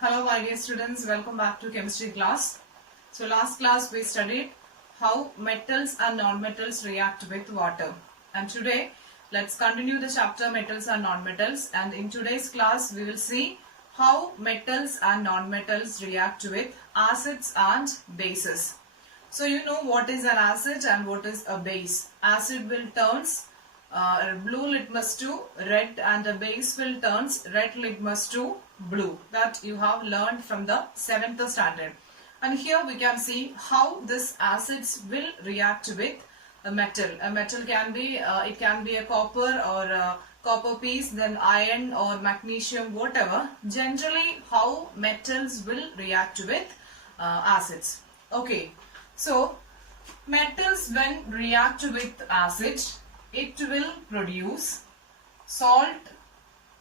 Hello my dear students, welcome back to chemistry class. So last class we studied how metals and non-metals react with water, and today let's continue the chapter metals and non-metals, and in today's class we will see how metals and non-metals react with acids and bases. So you know what is an acid and what is a base. Acid will turns blue litmus to red and the base will turns red litmus to blue. That you have learned from the 7th standard. And here we can see how this acids will react with a metal. A metal can be, it can be a copper or a copper piece, then iron or magnesium, whatever. Generally how metals will react with acids. Okay, so metals when react with acid, it will produce salt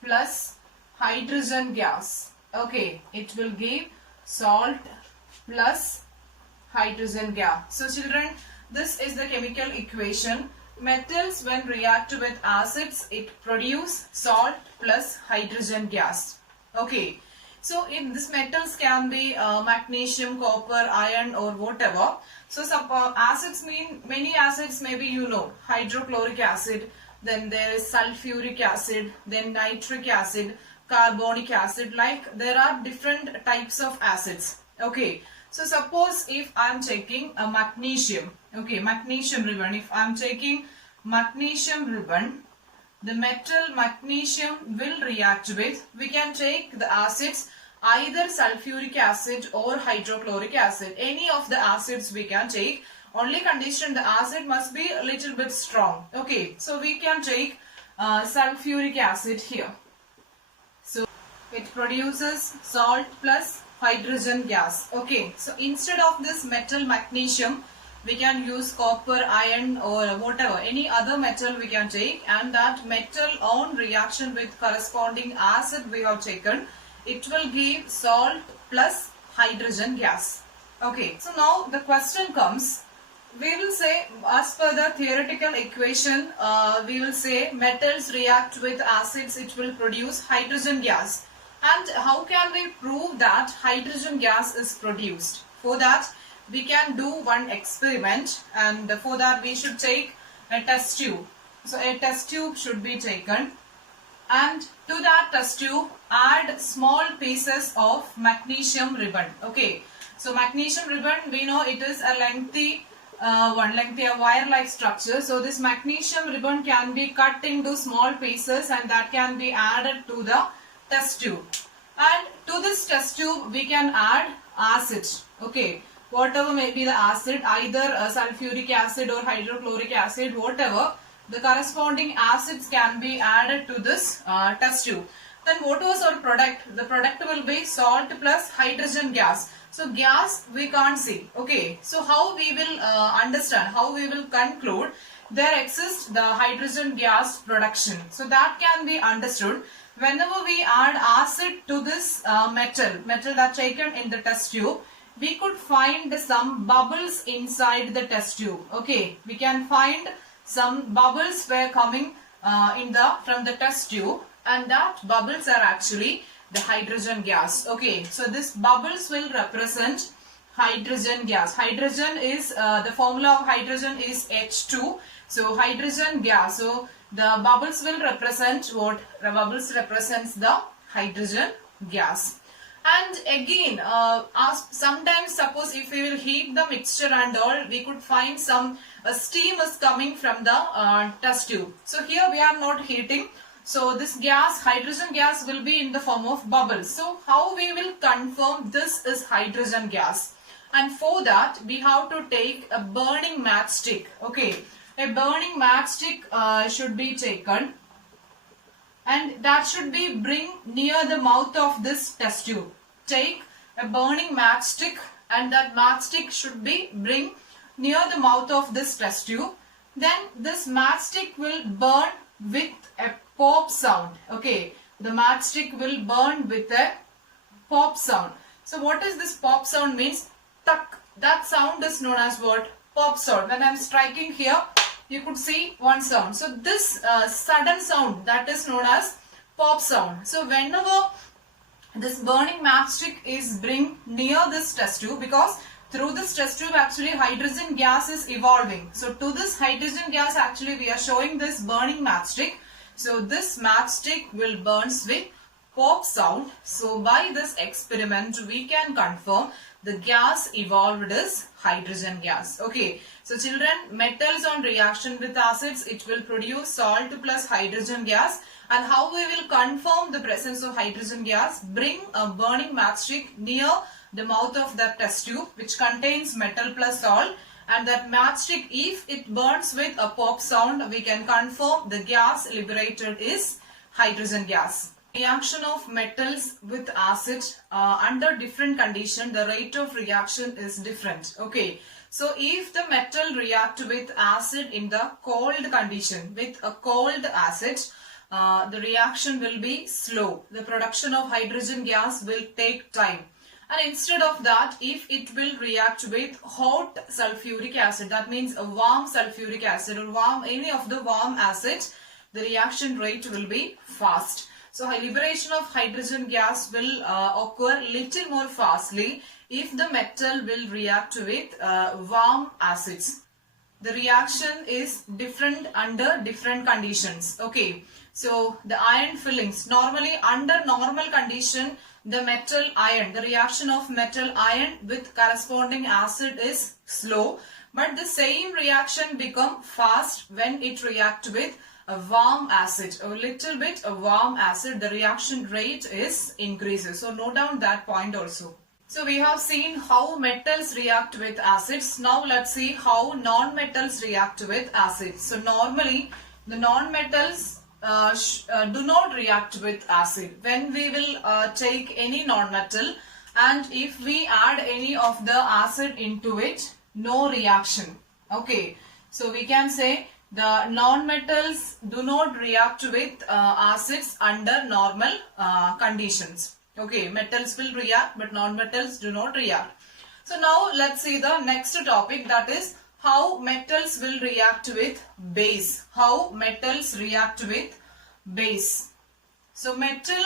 plus hydrogen gas. Okay, it will give salt plus hydrogen gas. So children, this is the chemical equation. Metals when react with acids, it produce salt plus hydrogen gas. Okay, so in this metals can be magnesium, copper, iron or whatever. So acids mean many acids, maybe you know, hydrochloric acid, then there is sulfuric acid, then nitric acid, carbonic acid, like there are different types of acids. Okay, so suppose if I am taking a magnesium, okay, magnesium ribbon, if I am taking magnesium ribbon, the metal magnesium will react with, we can take the acids either sulfuric acid or hydrochloric acid. Any of the acids we can take. Only condition the acid must be a little bit strong. Okay, so we can take sulfuric acid here. So it produces salt plus hydrogen gas. Okay, so instead of this metal magnesium, we can use copper, iron or whatever, any other metal we can take, and that metal on reaction with corresponding acid we have taken, it will give salt plus hydrogen gas. Okay, so now the question comes, we will say as per the theoretical equation, we will say metals react with acids, it will produce hydrogen gas. And how can we prove that hydrogen gas is produced? For that we can do one experiment, and for that we should take a test tube. So a test tube should be taken, and to that test tube add small pieces of magnesium ribbon. Okay, so magnesium ribbon, we know it is a lengthy wire-like structure. So this magnesium ribbon can be cut into small pieces and that can be added to the test tube. And to this test tube we can add acid. Okay, whatever may be the acid, either sulfuric acid or hydrochloric acid, whatever, the corresponding acids can be added to this test tube. Then what was our product? The product will be salt plus hydrogen gas. So gas we can't see. Okay, so how we will understand, how we will conclude there exists the hydrogen gas production. So that can be understood whenever we add acid to this metal that taken in the test tube, we could find some bubbles inside the test tube. Okay, we can find some bubbles were coming from the test tube, and that bubbles are actually the hydrogen gas. Okay, so this bubbles will represent hydrogen gas. Hydrogen is the formula of hydrogen is H2. So hydrogen gas. So the bubbles will represent what? The bubbles represents the hydrogen gas. And again, sometimes suppose if we will heat the mixture and all, we could find some steam is coming from the test tube. So here we are not heating. So this gas, hydrogen gas, will be in the form of bubbles. So how we will confirm this is hydrogen gas? And for that we have to take a burning matchstick. Okay, a burning matchstick should be taken, and that should be bring near the mouth of this test tube. Take a burning matchstick and that matchstick should be bring near the mouth of this test tube. Then this matchstick will burn with a pop sound. Okay, the matchstick will burn with a pop sound. So what is this pop sound means? Tuck. That sound is known as what? Pop sound. When I am striking here, you could see one sound. So this sudden sound, that is known as pop sound. So whenever this burning matchstick is bring near this test tube, because through this test tube actually hydrogen gas is evolving. So to this hydrogen gas actually we are showing this burning matchstick. So this matchstick will burns with pop sound. So by this experiment we can confirm the gas evolved is hydrogen gas. Okay, so children, metals on reaction with acids, it will produce salt plus hydrogen gas. And how we will confirm the presence of hydrogen gas? Bring a burning matchstick near the mouth of that test tube which contains metal plus salt, and that matchstick, if it burns with a pop sound, we can confirm the gas liberated is hydrogen gas. Reaction of metals with acid under different condition, the rate of reaction is different. Okay, so if the metal react with acid in the cold condition, with a cold acid, the reaction will be slow. The production of hydrogen gas will take time. And instead of that, if it will react with hot sulfuric acid, that means a warm sulfuric acid or any of the warm acids, the reaction rate will be fast. So liberation of hydrogen gas will occur little more fastly if the metal will react with warm acids. The reaction is different under different conditions. Okay, so the iron fillings, normally under normal condition, the metal iron, the reaction of metal iron with corresponding acid is slow, but the same reaction become fast when it react with a warm acid, a little bit a warm acid, the reaction rate is increases. So note down that point also. So we have seen how metals react with acids. Now let's see how non-metals react with acids. So normally the non-metals do not react with acid. When we will take any non-metal and if we add any of the acid into it, no reaction. Okay, so we can say the non-metals do not react with acids under normal conditions. Okay, metals will react but non-metals do not react. So now let's see the next topic, that is how metals will react with base. How metals react with base. So metal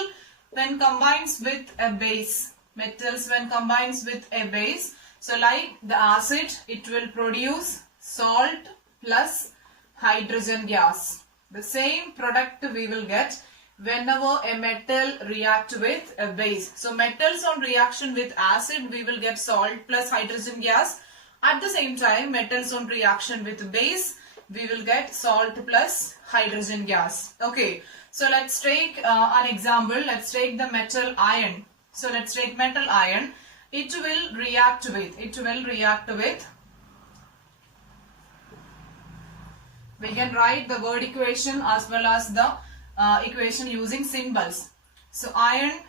when combines with a base, metals when combines with a base, so like the acid, it will produce salt plus hydrogen gas. The same product we will get whenever a metal react with a base. So metals on reaction with acid, we will get salt plus hydrogen gas. At the same time, metals on reaction with base, we will get salt plus hydrogen gas. Okay, so let's take an example. Let's take the metal iron. So let's take metal iron. It will react with, we can write the word equation as well as the equation using symbols. So iron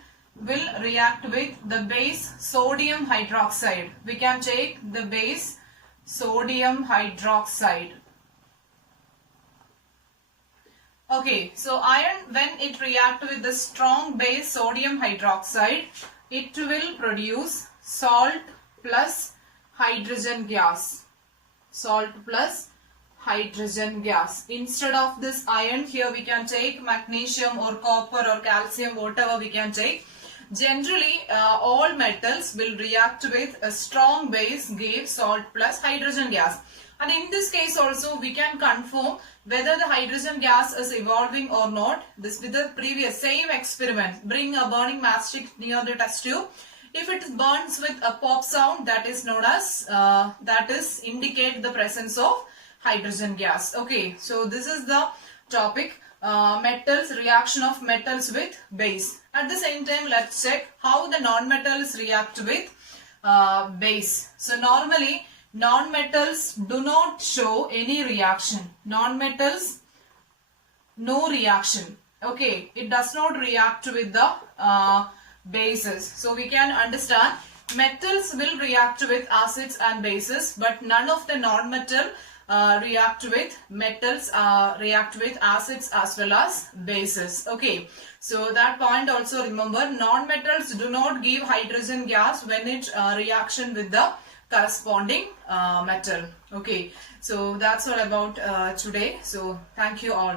will react with the base sodium hydroxide. We can take the base sodium hydroxide. Okay, so iron when it react with the strong base sodium hydroxide, it will produce salt plus hydrogen gas. Salt plus hydrogen gas. Instead of this iron, here we can take magnesium or copper or calcium, whatever we can take. Generally, all metals will react with a strong base, give salt plus hydrogen gas. And in this case also, we can confirm whether the hydrogen gas is evolving or not. This with the previous same experiment. Bring a burning matchstick near the test tube. If it burns with a pop sound, that is known as, that is indicate the presence of hydrogen gas. Okay, so this is the topic, metals, reaction of metals with base. At the same time, let's check how the non-metals react with base. So normally, non-metals do not show any reaction. Non-metals, no reaction. Okay, it does not react with the bases. So we can understand metals will react with acids and bases, but none of the non-metal react with metals, react with acids as well as bases. Okay, so that point also remember, non-metals do not give hydrogen gas when it reaction with the corresponding metal. Okay, so that's all about today. So thank you all.